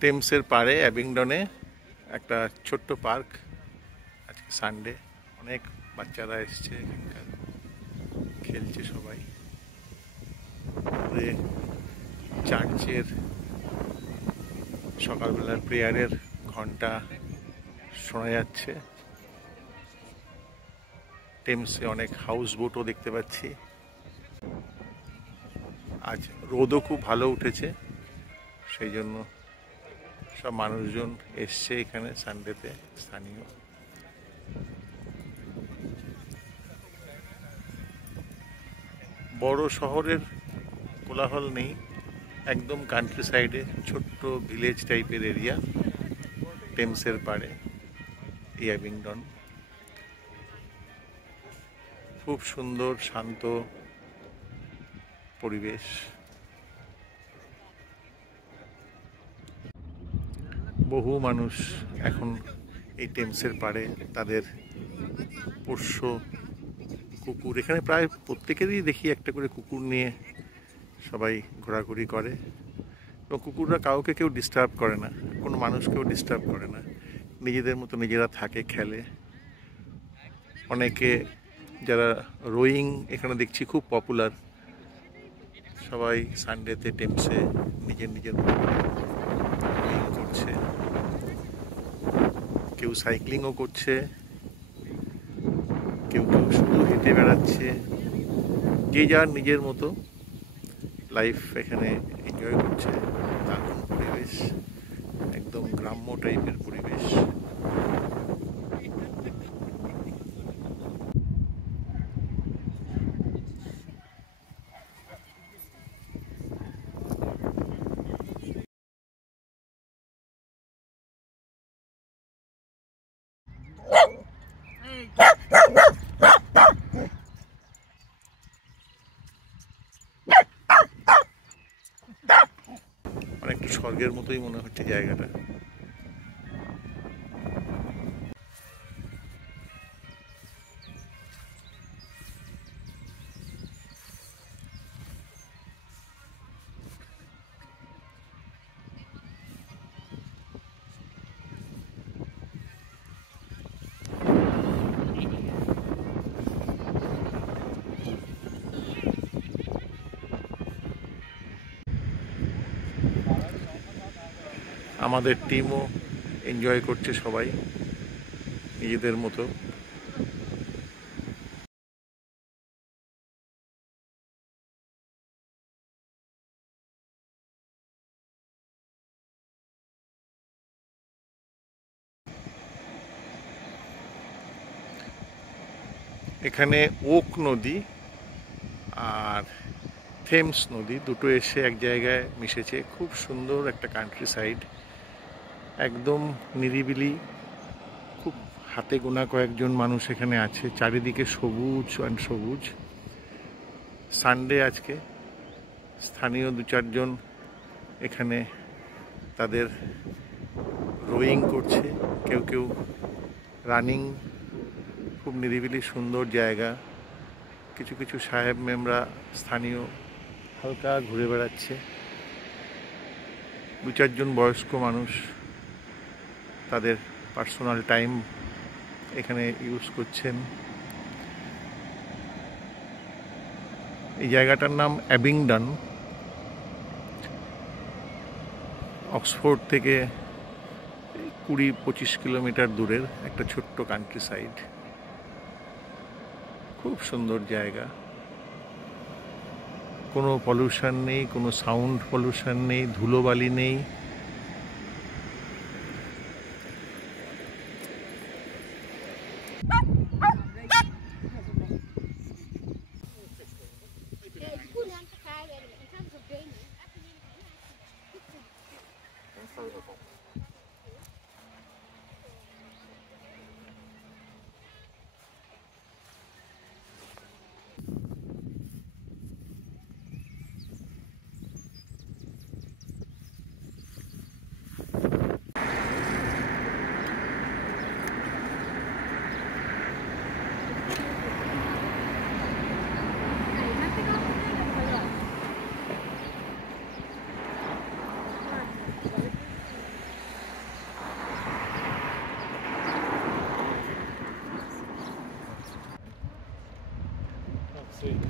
টেমসের পাড়ে অ্যাবিংডনে একটা ছোট্ট পার্ক। আজকে সানডে, অনেক বাচ্চারা এসছে, এখানকার খেলছে সবাই। উপরে চার্চের সকালবেলার প্রেয়ারের ঘন্টা শোনা যাচ্ছে। টেমসে অনেক হাউস বোটও দেখতে পাচ্ছি। আজ রোদও খুব ভালো উঠেছে, সেই জন্য সব মানুষজন এসছে এখানে সানডেতে। স্থানীয় বড় শহরের কোলাহল নেই, একদম কান্ট্রি সাইডে ছোট্ট ভিলেজ টাইপের এরিয়া টেমসের পাড়ে এই অ্যাবিংডন। খুব সুন্দর শান্ত পরিবেশ। বহু মানুষ এখন এই টেমসের পাড়ে তাদের পোষ্য কুকুর, এখানে প্রায় প্রত্যেকেরই দেখি একটা করে কুকুর নিয়ে সবাই ঘোরাঘুরি করে, এবং কুকুররা কাউকে কেউ ডিস্টার্ব করে না, কোনো মানুষকেও ডিস্টার্ব করে না, নিজেদের মতো নিজেরা থাকে, খেলে। অনেকে যারা রোয়িং এখানে দেখছি খুব পপুলার, সবাই সানডেতে টেমসে নিজের নিজের রোয়িং করছে, কেউ সাইক্লিংও করছে, কেউ কেউ শুধু হেঁটে বেড়াচ্ছে। যে যার নিজের মতো লাইফ এখানে এনজয় করছে। দারুণ পরিবেশ, একদম গ্রাম্য টাইপের পরিবেশ। অনেকটা স্বর্গের মতোই মনে হচ্ছে জায়গাটা। আমাদের টিমও এনজয় করছে সবাই নিজেদের মতো। এখানে ওক নদী আর থেমস নদী দুটো এসে এক জায়গায় মিশেছে। খুব সুন্দর একটা কান্ট্রি সাইড, একদম নিরিবিলি। খুব হাতে গোনা কয়েকজন মানুষ এখানে আছে, চারিদিকে সবুজ অ্যান্ড সবুজ। সানডে আজকে, স্থানীয় দু চারজন এখানে তাদের রোয়িং করছে, কেউ কেউ রানিং। খুব নিরিবিলি সুন্দর জায়গা। কিছু কিছু সাহেব মেমরা স্থানীয় হালকা ঘুরে বেড়াচ্ছে। দু চারজন বয়স্ক মানুষ তাদের পার্সোনাল টাইম এখানে ইউজ করছেন। এই জায়গাটার নাম অ্যাবিংডন। অক্সফোর্ড থেকে 20-25 কিলোমিটার দূরের একটা ছোট্ট কান্ট্রি সাইড। খুব সুন্দর জায়গা, কোনো পলিউশন নেই, কোনো সাউন্ড পলিউশন নেই, ধুলোবালি নেই। Sí.